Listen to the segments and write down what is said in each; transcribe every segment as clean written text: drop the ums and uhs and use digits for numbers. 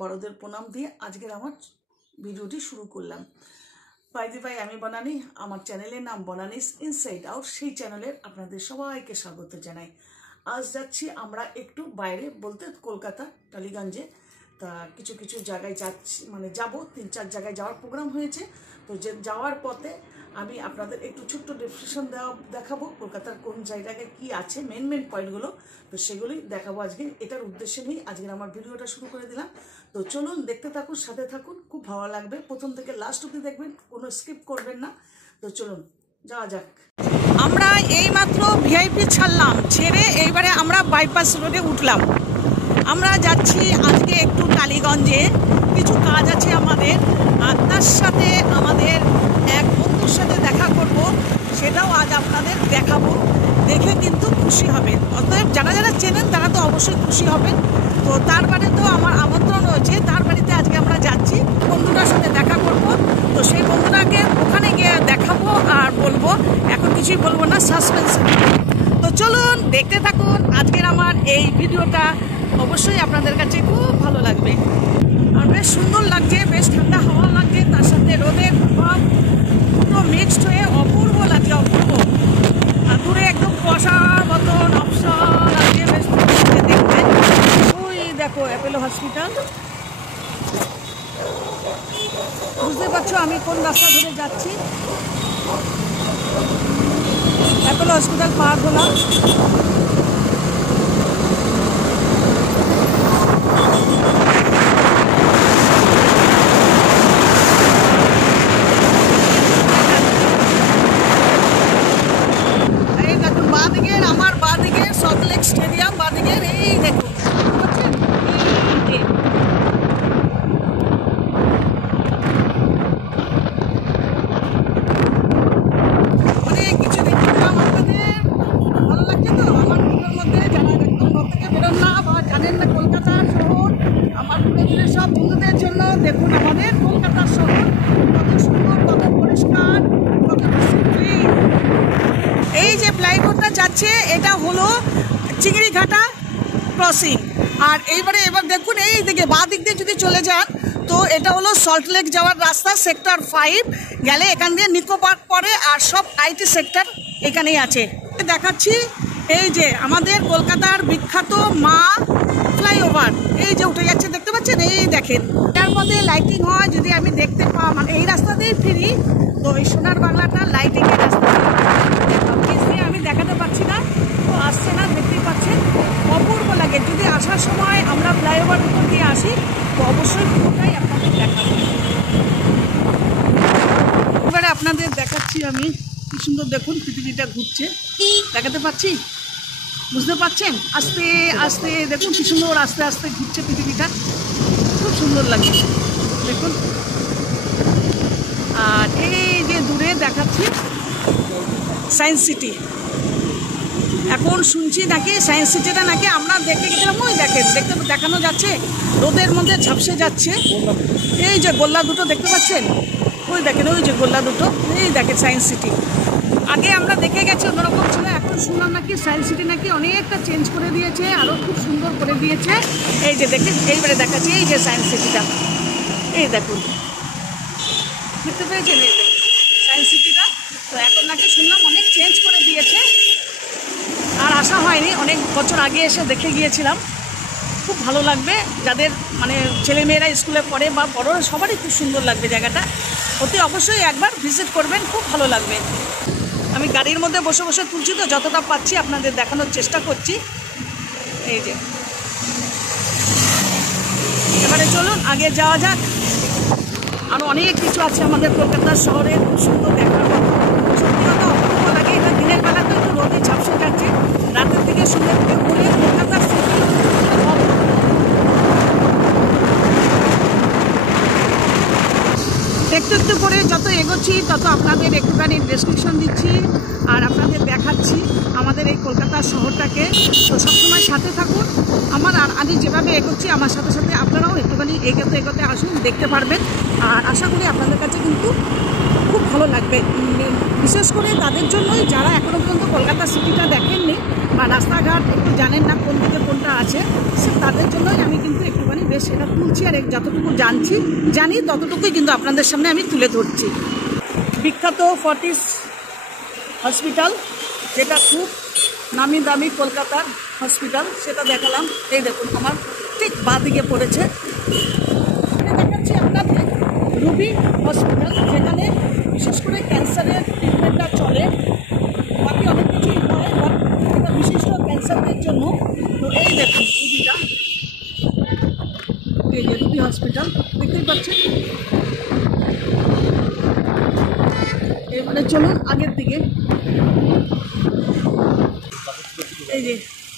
বড়দের প্রণাম দিয়ে আজকের আমার ভিডিওটি শুরু করলাম। বাইদি ভাই, আমি বনানী, আমার চ্যানেলের নাম বনানীস ইনসাইড আউট। সেই চ্যানেলের আপনাদের সবাইকে স্বাগত জানাই। আজ যাচ্ছি আমরা একটু বাইরে, বলতে কলকাতা টালিগঞ্জে। তা কিছু কিছু জায়গায় যাচ্ছি, মানে যাব, 3-4 জায়গায় যাওয়ার প্রোগ্রাম হয়েছে। তো যাওয়ার পথে আমি আপনাদের একটু ছোট্ট ডেসক্রিপশন দেখাবো কলকাতার কোন জায়গায় কি আছে, মেন পয়েন্টগুলো। তো সেগুলোই দেখাবো আজকে। এটার উদ্দেশ্যে নিয়ে আজকের আমার ভিডিওটা শুরু করে দিলাম। তো চলুন, দেখতে থাকুন, সাথে থাকুন, খুব ভালো লাগবে। প্রথম থেকে লাস্ট অবধি দেখবেন, কোনো স্কিপ করবেন না। তো চলুন যাওয়া যাক। আমরা এইমাত্র ভিআইপি ছাড়লাম, ছেড়ে এইবারে আমরা বাইপাস রোডে উঠলাম। আমরা যাচ্ছি আজকে একটু টালিগঞ্জে, কিছু কাজ আছে আমাদের, আর তার সাথে আমাদের এক বন্ধুর সাথে দেখা করব, সেটাও আজ আপনাদের দেখাবো। দেখে কিন্তু খুশি হবেন। অতএব যারা যারা চেনেন তারা তো অবশ্যই খুশি হবেন। তো তার বাড়ি তো আমার আমন্ত্রণ রয়েছে, তার বাড়িতে আজকে আমরা যাচ্ছি, বন্ধুটার সাথে দেখা করব। তো সেই বন্ধুটাকে ওখানে গিয়ে দেখাবো আর বলবো, এখন কিছুই বলবো না, সাসপেন্স। তো চলুন দেখতে থাকুন আজকের আমার এই ভিডিওটা। অবশ্যই আপনাদের কাছে খুব ভালো লাগবে। আর বেশ সুন্দর লাগছে, বেশ ঠান্ডা হাওয়া লাগছে, তার সাথে রোদের ভাব পুরো মিক্সড হয়ে অপূর্ব লাগছে, অপূর্ব। আর দূরে একদম কুয়াশার মতন অপশন লাগছে, বেশ ভালো লাগছে দেখতে। ওই দেখো অ্যাপোলো হসপিটাল, বুঝতে পারছো আমি কোন রাস্তা ধরে যাচ্ছি। অ্যাপোলো হসপিটাল পার হলাম। আমার বাঁদিকে সল্টলেক স্টেডিয়াম, বাঁদিকের এই দেখুন, অনেক কিছু দেখলাম আপনাদের। ভালো লাগছে তো আমার ভিডিওর মধ্যে। যারা একদম ঘর থেকে বেরোন না বা জানেন না কলকাতা শহর, আমার ভিডিও সব বন্ধুদের জন্য দেখুন আমাদের কলকাতা শহর কত সুন্দর, কত পরিষ্কার, কত ডিসিপ্লিন। এই যে ফ্লাইওভারটা যাচ্ছে এটা হলো চিংড়িঘাটা ক্রসিং। আর এবার দেখুন এই দিকে বাঁ দিক দিয়ে যদি চলে যান তো এটা হলো সল্টলেক যাওয়ার রাস্তা, সেক্টর 5 গেলে এখান দিয়ে নিকো পার্ক পড়ে, আর সব আইটি সেক্টর এখানেই আছে। দেখাচ্ছি এই যে আমাদের কলকাতার বিখ্যাত মা ফ্লাইওভার, এই যে উঠে যাচ্ছে, দেখতে পাচ্ছেন, এই দেখেন। তার মধ্যে লাইটিং হয়, যদি আমি দেখতে পাই, মানে এই রাস্তা দিয়েই ফিরি, তো এই সোনার বাংলাটা লাইটিংয়ের রাস্তা আমি দেখাতে পাচ্ছি না, তো আসছে না, দেখতেই পাচ্ছেন, অপূর্ব লাগে। যদি আসার সময় আমরা ফ্লাইওভার উপর দিয়ে আসি তো অবশ্যই পুরোটাই আপনাদের দেখাবো। এবারে আপনাদের দেখাচ্ছি আমি, কি সুন্দর দেখুন পৃথিবীটা ঘুরছে, দেখাতে পাচ্ছি, বুঝতে পারছেন? আস্তে আস্তে দেখুন কি সুন্দর, আস্তে আস্তে ঘুরছে পৃথিবীটা, খুব সুন্দর লাগে দেখুন। আর এই যে দূরে দেখাচ্ছি সায়েন্স সিটি। এখন শুনছি নাকি সায়েন্স সিটিটা নাকি আমরা দেখতে গেছিলাম, ওই দেখেন দেখানো যাচ্ছে, রোদের মধ্যে ঝাপসে যাচ্ছে। এই যে গোল্লা দুটো দেখতে পাচ্ছেন, ওই দেখেন, ওই যে গোল্লা দুটো, এই দেখেন সায়েন্স সিটি। আগে আমরা দেখে গেছি অন্যরকম ছিল, এখন শুনলাম নাকি সায়েন্স সিটি নাকি অনেকটা চেঞ্জ করে দিয়েছে, আরও খুব সুন্দর করে দিয়েছে। এই যে দেখেন, এইবারে দেখাচ্ছি এই যে সায়েন্স সিটিটা, এই দেখুন, দেখতে পেয়েছেন এই সায়েন্স সিটিটা। তো এখন নাকি শুনলাম অনেক চেঞ্জ করে দিয়েছে, আর আসা হয়নি, অনেক বছর আগে এসে দেখে গিয়েছিলাম। খুব ভালো লাগবে, যাদের মানে ছেলেমেয়েরা স্কুলে পড়ে বা বড়, সবারই খুব সুন্দর লাগবে জায়গাটা। অতি অবশ্যই একবার ভিজিট করবেন, খুব ভালো লাগবে। আমি গাড়ির মধ্যে বসে বসে তুলছি, তো যতটা পাচ্ছি আপনাদের দেখানোর চেষ্টা করছি। এই যে এবারে চলুন আগে যাওয়া যাক। আরও অনেক কিছু আছে আমাদের কলকাতা শহরে, খুব সুন্দর দেখার মতো, সত্যি কথা অপূর্ব লাগে। এটা দিনের বেলা তো একটু রোদে ঝাপসে যাচ্ছে, রাতের থেকে সুন্দর থেকে ঘুরে কলকাতার সিটি একটু একটু করে যত এগোচ্ছি তত আপনাদের একটুখানি ডেসক্রিপশন দিচ্ছি আর আপনাদের দেখাচ্ছি আমাদের এই কলকাতা শহরটাকে। তো সবসময় সাথে থাকুন আমার, আর আমি যেভাবে এগোচ্ছি আমার সাথে সাথে আপনারাও একটুখানি এগোতে আসুন, দেখতে পারবেন। আর আশা করি আপনাদের কাছে কিন্তু খুব ভালো লাগবে, বিশেষ করে তাদের জন্যই যারা এখনও পর্যন্ত কলকাতা সিটিটা দেখেননি বা রাস্তাঘাট একটু জানেন না কোন দিকে কোনটা আছে, সে তাদের জন্যই আমি কিন্তু একটুখানি পরিবেশ এটা তুলছি, আর যতটুকু জানি ততটুকুই কিন্তু আপনাদের সামনে আমি তুলে ধরছি। বিখ্যাত ফর্টিস হসপিটাল, যেটা খুব নামি দামি কলকাতার হসপিটাল, সেটা দেখালাম। এই দেখুন আমার ঠিক বাঁ দিকে পড়েছে, দেখাচ্ছি আপনাদের রুবি হসপিটাল, যেখানে বিশেষ করে ক্যান্সারের ট্রিটমেন্টটা চলে। বাকি অনেক কিছুই হয়, বাট এটা বিশিষ্ট ক্যান্সারদের জন্য। তো এই দেখুন রুবিটা, এই যে রুবি হসপিটাল দেখতেই পাচ্ছেন। এবারে চলুন আগের দিকে, এই যে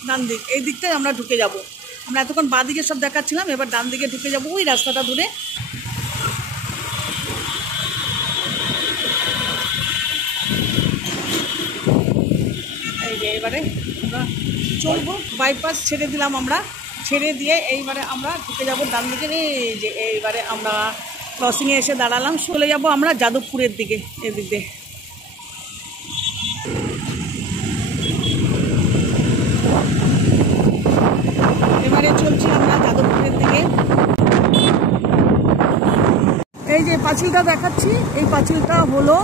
ডান দিক, এই দিকটাই আমরা ঢুকে যাব। আমরা এতক্ষণ বাঁ দিকে সব দেখাচ্ছিলাম, এবার ডান দিকে ঢুকে যাব ওই রাস্তাটা ধরে। এই যে এবারে আমরা চলবো, বাইপাস ছেড়ে দিলাম আমরা, ছেড়ে দিয়ে এইবারে আমরা ঢুকে যাব ডান দিকে। এই যে এইবারে আমরা ক্রসিংয়ে এসে দাঁড়ালাম, চলে যাব আমরা যাদবপুরের দিকে, এদিক দিয়ে। এবারে চলছি আমরা যাদবপুরের দিকে। এই যে পাঁচিলটা দেখাচ্ছি, এই পাঁচিলটা হলো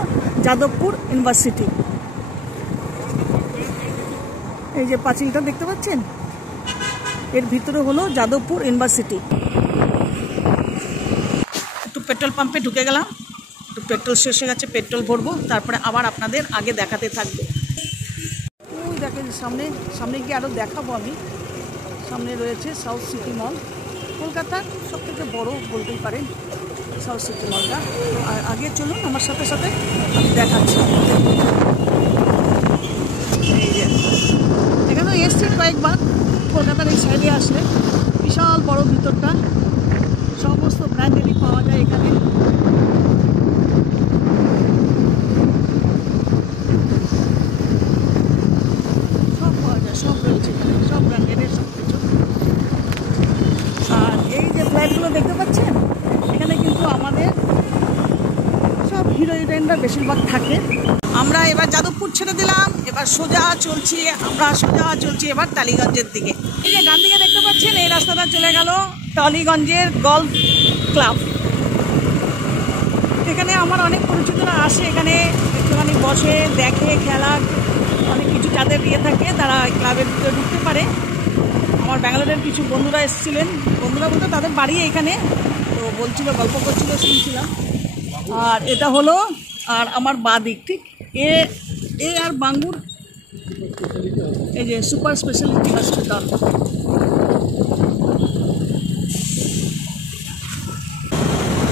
যাদবপুর ইউনিভার্সিটি। এই যে পাঁচিলটা দেখতে পাচ্ছেন, এর ভিতরে হলো যাদবপুর ইউনিভার্সিটি। একটু পেট্রোল পাম্পে ঢুকে গেলাম, একটু পেট্রোল শেষ হয়ে গেছে, পেট্রোল ভরবো, তারপরে আবার আপনাদের আগে দেখাতে থাকবো। ওই দেখেন সামনে গিয়ে আরও দেখাবো আমি। সামনে রয়েছে সাউথ সিটি মল, কলকাতার সবথেকে বড় বলতেই পারেন সাউথ সিটি মলটা। তো আগে চলুন আমার সাথে সাথে আমি দেখাচ্ছি। এই যে এখানে এসছি কয়েকবার, কলকাতার এই সাইডে আসলে বিশাল বড় ভিতরটা, সমস্ত ব্র্যান্ডেরই পাওয়া যায় এখানে। সব পাওয়া যায়, সব রয়েছে এখানে, সব ব্র্যান্ডের সব কিছু। আর এই যে ফ্ল্যাটগুলো দেখতে পাচ্ছেন, এখানে কিন্তু আমাদের সব হিরো হিরোইনরা বেশিরভাগ থাকে। আমরা এবার যাদবপুর ছেড়ে দিলাম, এবার সোজা চলছি এবার টালিগঞ্জের দিকে। এই যে ডান দিকে দেখতে পাচ্ছেন, এই রাস্তাটা চলে গেল টালিগঞ্জের গলফ ক্লাব। এখানে আমার অনেক পরিচিতরা আসে, এখানে একটুখানি বসে দেখে, খেলা অনেক কিছু যাদের ইয়ে থাকে তারা ক্লাবের ভিতরে ঢুকতে পারে। আমার ব্যাঙ্গালোরের কিছু বন্ধুরা এসেছিলেন, বন্ধুরা বলতে তাদের বাড়ি এখানে, তো বলছিল, গল্প করছিল, শুনছিলাম। আর এটা হলো আর আমার বাঁ দিক, ঠিক এ আর বাঙ্গুর, এই যে সুপার স্পেশালিটি হসপিটাল।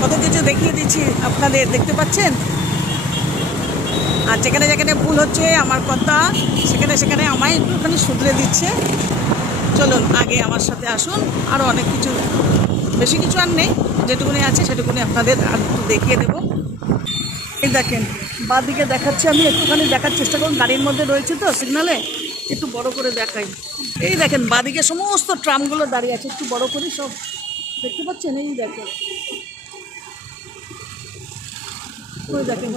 কত কিছু দেখিয়ে দিচ্ছি আপনাদের, দেখতে পাচ্ছেন। আর যেখানে যেখানে ভুল হচ্ছে আমার কথা, সেখানে আমায় একটুখানি শুধরে দিচ্ছে। চলুন আগে আমার সাথে আসুন, আরও অনেক কিছু, বেশি কিছু আর নেই, যেটুকুনি আছে সেটুকুনি আপনাদের আর একটু দেখিয়ে দেবো। এই দেখেন বাঁ দিকে দেখাচ্ছি আমি, একটুখানি দেখার চেষ্টা করুন, গাড়ির মধ্যে রয়েছে তো সিগনালে, একটু বড় করে দেখাই। এই দেখেন বাঁ দিকে সমস্ত ট্রামগুলো দাঁড়িয়ে আছে, একটু বড় করে সব দেখতে পাচ্ছেন। এই দেখেন, ওই দেখেন,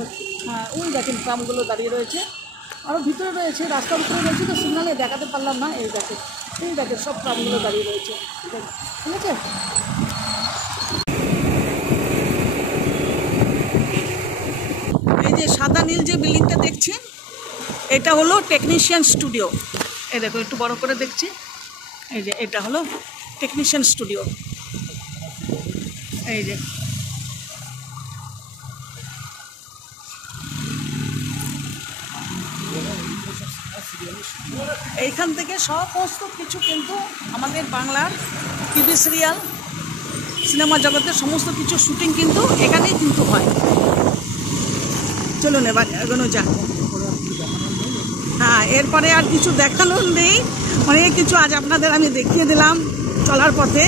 হ্যাঁ ওই দেখেন ট্রামগুলো দাঁড়িয়ে রয়েছে, আরও ভিতরে রয়েছে, রাস্তার উপরে রয়েছে তো সিগনালে দেখাতে পারলাম না। এই দেখেন সব ট্রামগুলো দাঁড়িয়ে রয়েছে, ঠিক আছে। এই যে সাদা নীল যে বিল্ডিংটা দেখছেন, এটা হলো টেকনিশিয়ান স্টুডিও। এই দেখো একটু বড় করে দেখছি, এই যে এটা হলো টেকনিশিয়ান স্টুডিও। এই যে এইখান থেকে সমস্ত কিছু কিন্তু আমাদের বাংলার টিভি সিরিয়াল, সিনেমা জগতের সমস্ত কিছু শুটিং কিন্তু এখানেই কিন্তু হয়। চলুন এবার এগোনো যাক। হ্যাঁ, এরপরে আর কিছু দেখানোর নেই, অনেক কিছু আজ আপনাদের আমি দেখিয়ে দিলাম চলার পথে।